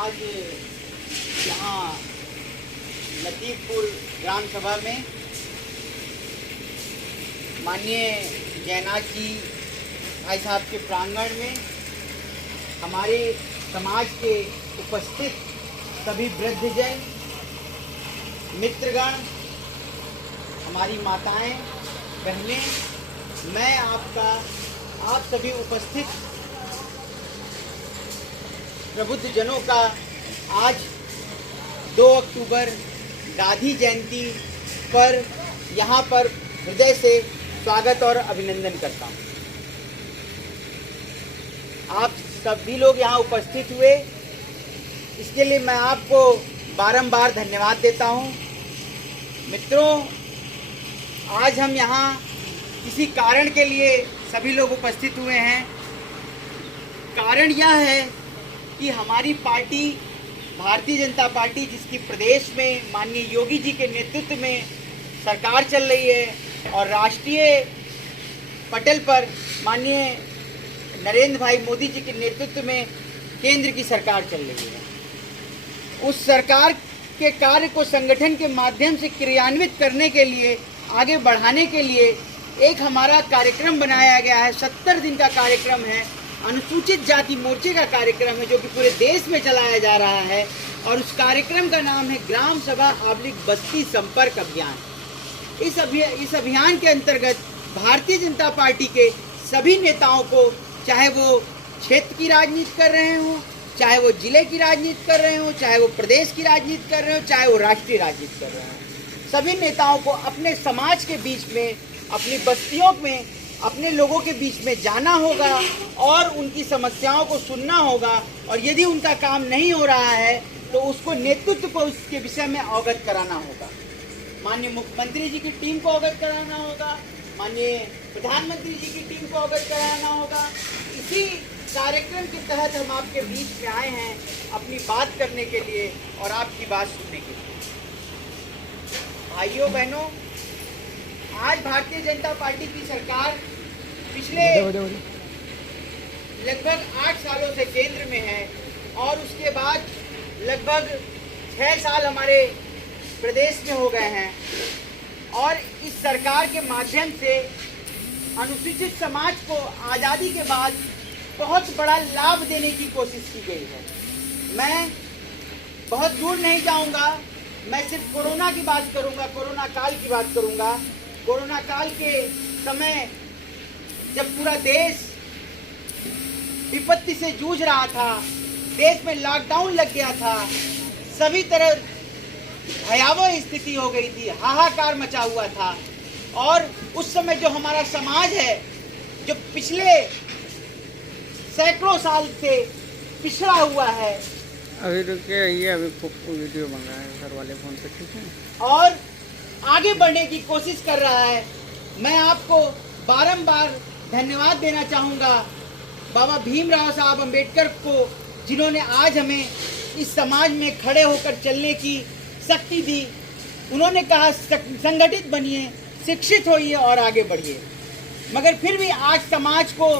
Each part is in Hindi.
आज यहाँ लतीफपुर ग्राम सभा में माननीय जयनाथ जी भाई साहब के प्रांगण में हमारे समाज के उपस्थित सभी वृद्धजन, मित्रगण, हमारी माताएं, बहनें, मैं आप सभी उपस्थित प्रबुद्ध जनों का आज 2 अक्टूबर गांधी जयंती पर यहाँ पर हृदय से स्वागत और अभिनंदन करता हूँ। आप सभी लोग यहाँ उपस्थित हुए, इसके लिए मैं आपको बारंबार धन्यवाद देता हूँ। मित्रों, आज हम यहाँ किसी कारण के लिए सभी लोग उपस्थित हुए हैं। कारण यह है कि हमारी पार्टी भारतीय जनता पार्टी, जिसकी प्रदेश में माननीय योगी जी के नेतृत्व में सरकार चल रही है और राष्ट्रीय पटल पर माननीय नरेंद्र भाई मोदी जी के नेतृत्व में केंद्र की सरकार चल रही है। उस सरकार के कार्य को संगठन के माध्यम से क्रियान्वित करने के लिए, आगे बढ़ाने के लिए एक हमारा कार्यक्रम बनाया गया है। 70 दिन का कार्यक्रम है, अनुसूचित जाति मोर्चे का कार्यक्रम है, जो कि पूरे देश में चलाया जा रहा है। और उस कार्यक्रम का नाम है ग्राम सभा / बस्ती संपर्क अभियान। इस अभियान के अंतर्गत भारतीय जनता पार्टी के सभी नेताओं को, चाहे वो क्षेत्र की राजनीति कर रहे हों, चाहे वो जिले की राजनीति कर रहे हों, चाहे वो प्रदेश की राजनीति कर रहे हों, चाहे वो राष्ट्रीय राजनीति कर रहे हों, सभी नेताओं को अपने समाज के बीच में, अपनी बस्तियों में, अपने लोगों के बीच में जाना होगा और उनकी समस्याओं को सुनना होगा। और यदि उनका काम नहीं हो रहा है तो उसको नेतृत्व को उसके विषय में अवगत कराना होगा। माननीय मुख्यमंत्री जी की टीम को अवगत कराना होगा, माननीय प्रधानमंत्री जी की टीम को अवगत कराना होगा। इसी कार्यक्रम के तहत हम आपके बीच में आए हैं अपनी बात करने के लिए और आपकी बात सुनने के लिए। भाइयों बहनों, आज भारतीय जनता पार्टी की सरकार पिछले लगभग 8 सालों से केंद्र में है और उसके बाद लगभग 6 साल हमारे प्रदेश में हो गए हैं। और इस सरकार के माध्यम से अनुसूचित समाज को आज़ादी के बाद बहुत बड़ा लाभ देने की कोशिश की गई है। मैं बहुत दूर नहीं जाऊंगा, मैं सिर्फ कोरोना की बात करूंगा, कोरोना काल की बात करूंगा। कोरोना काल के समय जब पूरा देश विपत्ति से जूझ रहा था, देश में लॉकडाउन लग गया था, सभी तरह भयावह स्थिति हो गई थी, हाहाकार मचा हुआ था। और उस समय जो हमारा समाज है, जो पिछले सैकड़ों साल से पिछड़ा हुआ है, अभी रुके, ये अभी वीडियो बन रहा है घर वाले फोन पे, ठीक है, और आगे बढ़ने की कोशिश कर रहा है। मैं आपको बारंबार धन्यवाद देना चाहूँगा बाबा भीमराव साहब अम्बेडकर को, जिन्होंने आज हमें इस समाज में खड़े होकर चलने की शक्ति दी। उन्होंने कहा संगठित बनिए, शिक्षित होइए और आगे बढ़िए। मगर फिर भी आज समाज को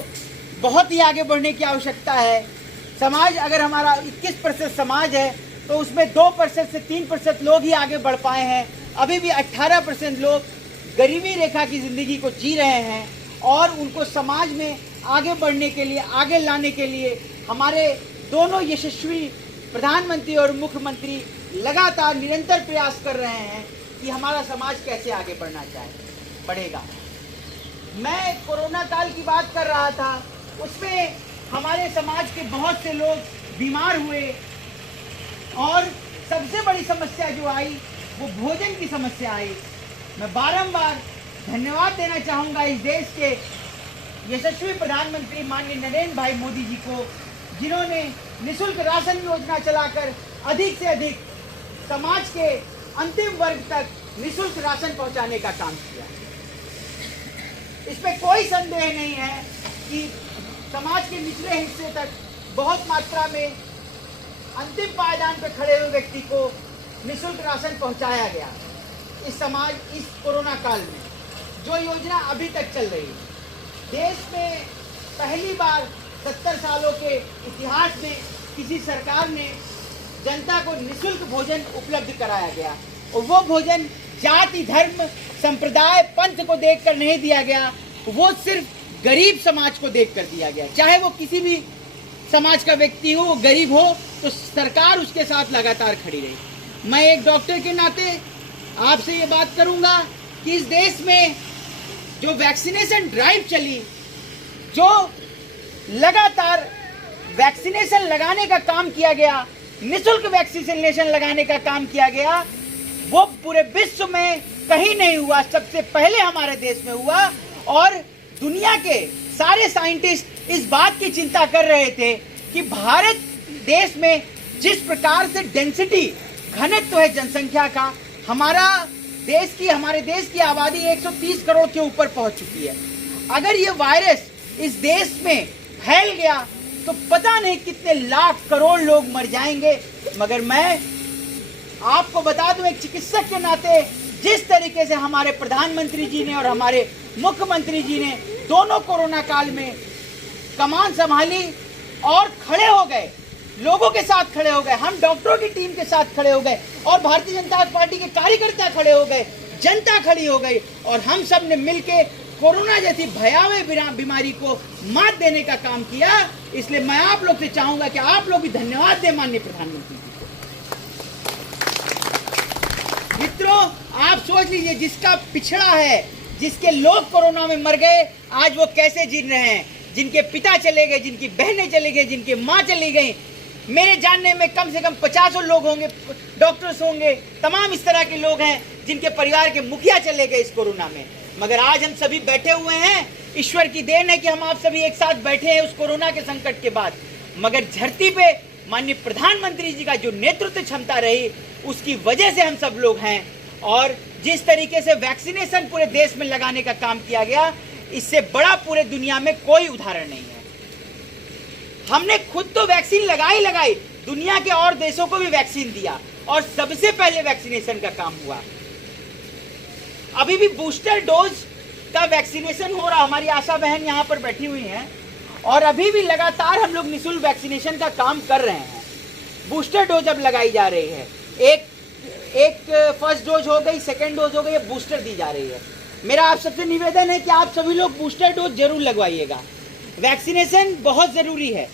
बहुत ही आगे बढ़ने की आवश्यकता है। समाज, अगर हमारा 21% समाज है तो उसमें 2% से 3% लोग ही आगे बढ़ पाए हैं। अभी भी 18% लोग गरीबी रेखा की ज़िंदगी को जी रहे हैं और उनको समाज में आगे बढ़ने के लिए, आगे लाने के लिए हमारे दोनों यशस्वी प्रधानमंत्री और मुख्यमंत्री लगातार निरंतर प्रयास कर रहे हैं कि हमारा समाज कैसे आगे बढ़ेगा। मैं कोरोना काल की बात कर रहा था, उसमें हमारे समाज के बहुत से लोग बीमार हुए और सबसे बड़ी समस्या जो आई वो भोजन की समस्या आई। मैं बारंबार धन्यवाद देना चाहूँगा इस देश के यशस्वी प्रधानमंत्री माननीय नरेंद्र भाई मोदी जी को, जिन्होंने निःशुल्क राशन योजना चलाकर अधिक से अधिक समाज के अंतिम वर्ग तक निःशुल्क राशन पहुंचाने का काम किया। इसमें कोई संदेह नहीं है कि समाज के निचले हिस्से तक बहुत मात्रा में अंतिम पायदान पर खड़े हुए व्यक्ति को निःशुल्क राशन पहुंचाया गया। इस कोरोना काल में जो योजना अभी तक चल रही है, देश में पहली बार 70 सालों के इतिहास में किसी सरकार ने जनता को निःशुल्क भोजन उपलब्ध कराया गया। और वो भोजन जाति, धर्म, संप्रदाय, पंथ को देखकर नहीं दिया गया, वो सिर्फ गरीब समाज को देखकर दिया गया। चाहे वो किसी भी समाज का व्यक्ति हो, वो गरीब हो, तो सरकार उसके साथ लगातार खड़ी रही। मैं एक डॉक्टर के नाते आपसे ये बात करूंगा कि इस देश में जो वैक्सीनेशन ड्राइव चली, जो लगातार वैक्सीनेशन लगाने का काम किया गया, निःशुल्क वैक्सीनेशन लगाने का काम किया गया, वो पूरे विश्व में कहीं नहीं हुआ, सबसे पहले हमारे देश में हुआ। और दुनिया के सारे साइंटिस्ट इस बात की चिंता कर रहे थे कि भारत देश में जिस प्रकार से डेंसिटी, घनत्व है जनसंख्या का, हमारे देश की आबादी 130 करोड़ के ऊपर पहुंच चुकी है। अगर ये वायरस इस देश में फैल गया तो पता नहीं कितने लाख करोड़ लोग मर जाएंगे। मगर मैं आपको बता दूं, एक चिकित्सक के नाते, जिस तरीके से हमारे प्रधानमंत्री जी ने और हमारे मुख्यमंत्री जी ने दोनों कोरोना काल में कमान संभाली और खड़े हो गए, लोगों के साथ खड़े हो गए, हम डॉक्टरों की टीम के साथ खड़े हो गए और भारतीय जनता पार्टी के कार्यकर्ता खड़े हो गए, जनता खड़ी हो गई और हम सब ने मिलकर कोरोना जैसी भयावह बीमारी को मात देने का काम किया। इसलिए मैं आप लोग से चाहूंगा कि आप लोग भी धन्यवाद दें माननीय प्रधानमंत्री जी को। मित्रों, आप सोच लीजिए, जिसका पिछड़ा है, जिसके लोग कोरोना में मर गए, आज वो कैसे जी रहे हैं, जिनके पिता चले गए, जिनकी बहनें चली गई, जिनकी माँ चली गई। मेरे जानने में कम से कम 50 लोग होंगे, डॉक्टर्स होंगे, तमाम इस तरह के लोग हैं जिनके परिवार के मुखिया चले गए इस कोरोना में। मगर आज हम सभी बैठे हुए हैं, ईश्वर की देन है कि हम आप सभी एक साथ बैठे हैं उस कोरोना के संकट के बाद। मगर धरती पे माननीय प्रधानमंत्री जी का जो नेतृत्व क्षमता रही, उसकी वजह से हम सब लोग हैं। और जिस तरीके से वैक्सीनेशन पूरे देश में लगाने का काम किया गया, इससे बड़ा पूरे दुनिया में कोई उदाहरण नहीं है। हमने खुद तो वैक्सीन लगाई, दुनिया के और देशों को भी वैक्सीन दिया और सबसे पहले वैक्सीनेशन का काम हुआ। अभी भी बूस्टर डोज का वैक्सीनेशन हो रहा, हमारी आशा बहन यहाँ पर बैठी हुई हैं और अभी भी लगातार हम लोग निःशुल्क वैक्सीनेशन का काम कर रहे हैं। बूस्टर डोज अब लगाई जा रही है, एक फर्स्ट डोज हो गई, सेकेंड डोज हो गई, अब बूस्टर दी जा रही है। मेरा आप सबसे निवेदन है कि आप सभी लोग बूस्टर डोज जरूर लगवाइएगा। वैक्सीनेशन बहुत ज़रूरी है।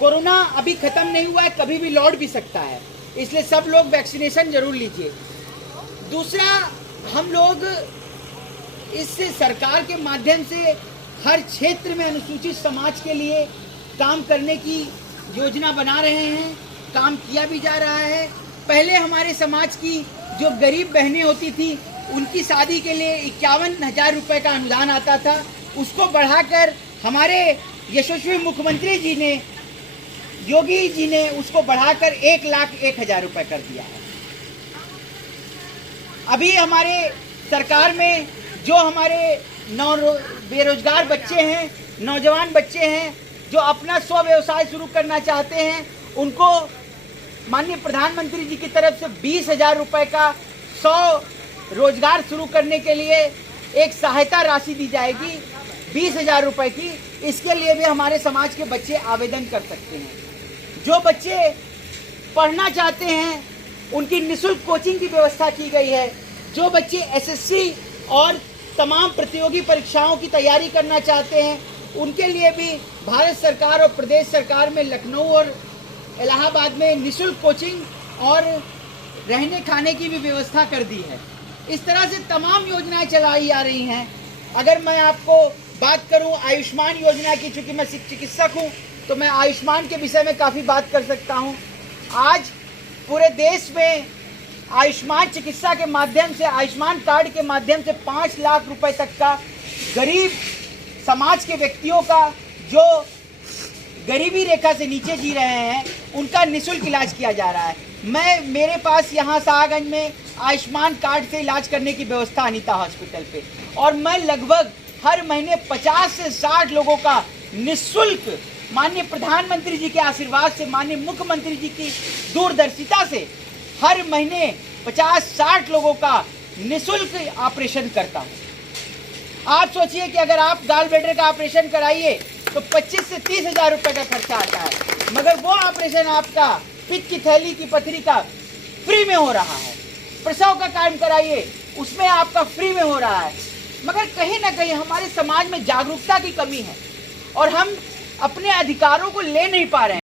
कोरोना अभी ख़त्म नहीं हुआ है, कभी भी लौट भी सकता है, इसलिए सब लोग वैक्सीनेशन जरूर लीजिए। दूसरा, हम लोग इस सरकार के माध्यम से हर क्षेत्र में अनुसूचित समाज के लिए काम करने की योजना बना रहे हैं, काम किया भी जा रहा है। पहले हमारे समाज की जो गरीब बहनें होती थी, उनकी शादी के लिए 51,000 रुपये का अनुदान आता था, उसको बढ़ाकर हमारे यशस्वी मुख्यमंत्री जी ने, योगी जी ने उसको बढ़ाकर 1,01,000 रुपये कर दिया है। अभी हमारे सरकार में जो हमारे बेरोजगार बच्चे हैं, नौजवान बच्चे हैं, जो अपना स्व व्यवसाय शुरू करना चाहते हैं, उनको माननीय प्रधानमंत्री जी की तरफ से 20,000 रुपये का रोजगार शुरू करने के लिए एक सहायता राशि दी जाएगी 20,000 रुपये की। इसके लिए भी हमारे समाज के बच्चे आवेदन कर सकते हैं। जो बच्चे पढ़ना चाहते हैं, उनकी निःशुल्क कोचिंग की व्यवस्था की गई है। जो बच्चे एसएससी और तमाम प्रतियोगी परीक्षाओं की तैयारी करना चाहते हैं, उनके लिए भी भारत सरकार और प्रदेश सरकार में लखनऊ और इलाहाबाद में निःशुल्क कोचिंग और रहने खाने की भी व्यवस्था कर दी है। इस तरह से तमाम योजनाएं चलाई जा रही हैं। अगर मैं आपको बात करूं आयुष्मान योजना की, चूँकि मैं चिकित्सक हूं तो मैं आयुष्मान के विषय में काफ़ी बात कर सकता हूं। आज पूरे देश में आयुष्मान चिकित्सा के माध्यम से, आयुष्मान कार्ड के माध्यम से 5 लाख रुपए तक का गरीब समाज के व्यक्तियों का, जो गरीबी रेखा से नीचे जी रहे हैं, उनका निःशुल्क इलाज किया जा रहा है। मेरे पास यहाँ शाहगंज में आयुष्मान कार्ड से इलाज करने की व्यवस्था अनीता हॉस्पिटल पे, और मैं लगभग हर महीने 50 से 60 लोगों का निःशुल्क, माननीय प्रधानमंत्री जी के आशीर्वाद से, माननीय मुख्यमंत्री जी की दूरदर्शिता से हर महीने 50-60 लोगों का निःशुल्क ऑपरेशन करता हूँ। आप सोचिए कि अगर आप गाल ब्लैडर का ऑपरेशन कराइए तो 25 से 30 हज़ार रुपये का खर्चा आता है, मगर वो ऑपरेशन आपका पित्त की थैली की पथरी का फ्री में हो रहा है, प्रसव का काम कराइए उसमें आपका फ्री में हो रहा है। मगर कहीं ना कहीं हमारे समाज में जागरूकता की कमी है और हम अपने अधिकारों को ले नहीं पा रहे हैं।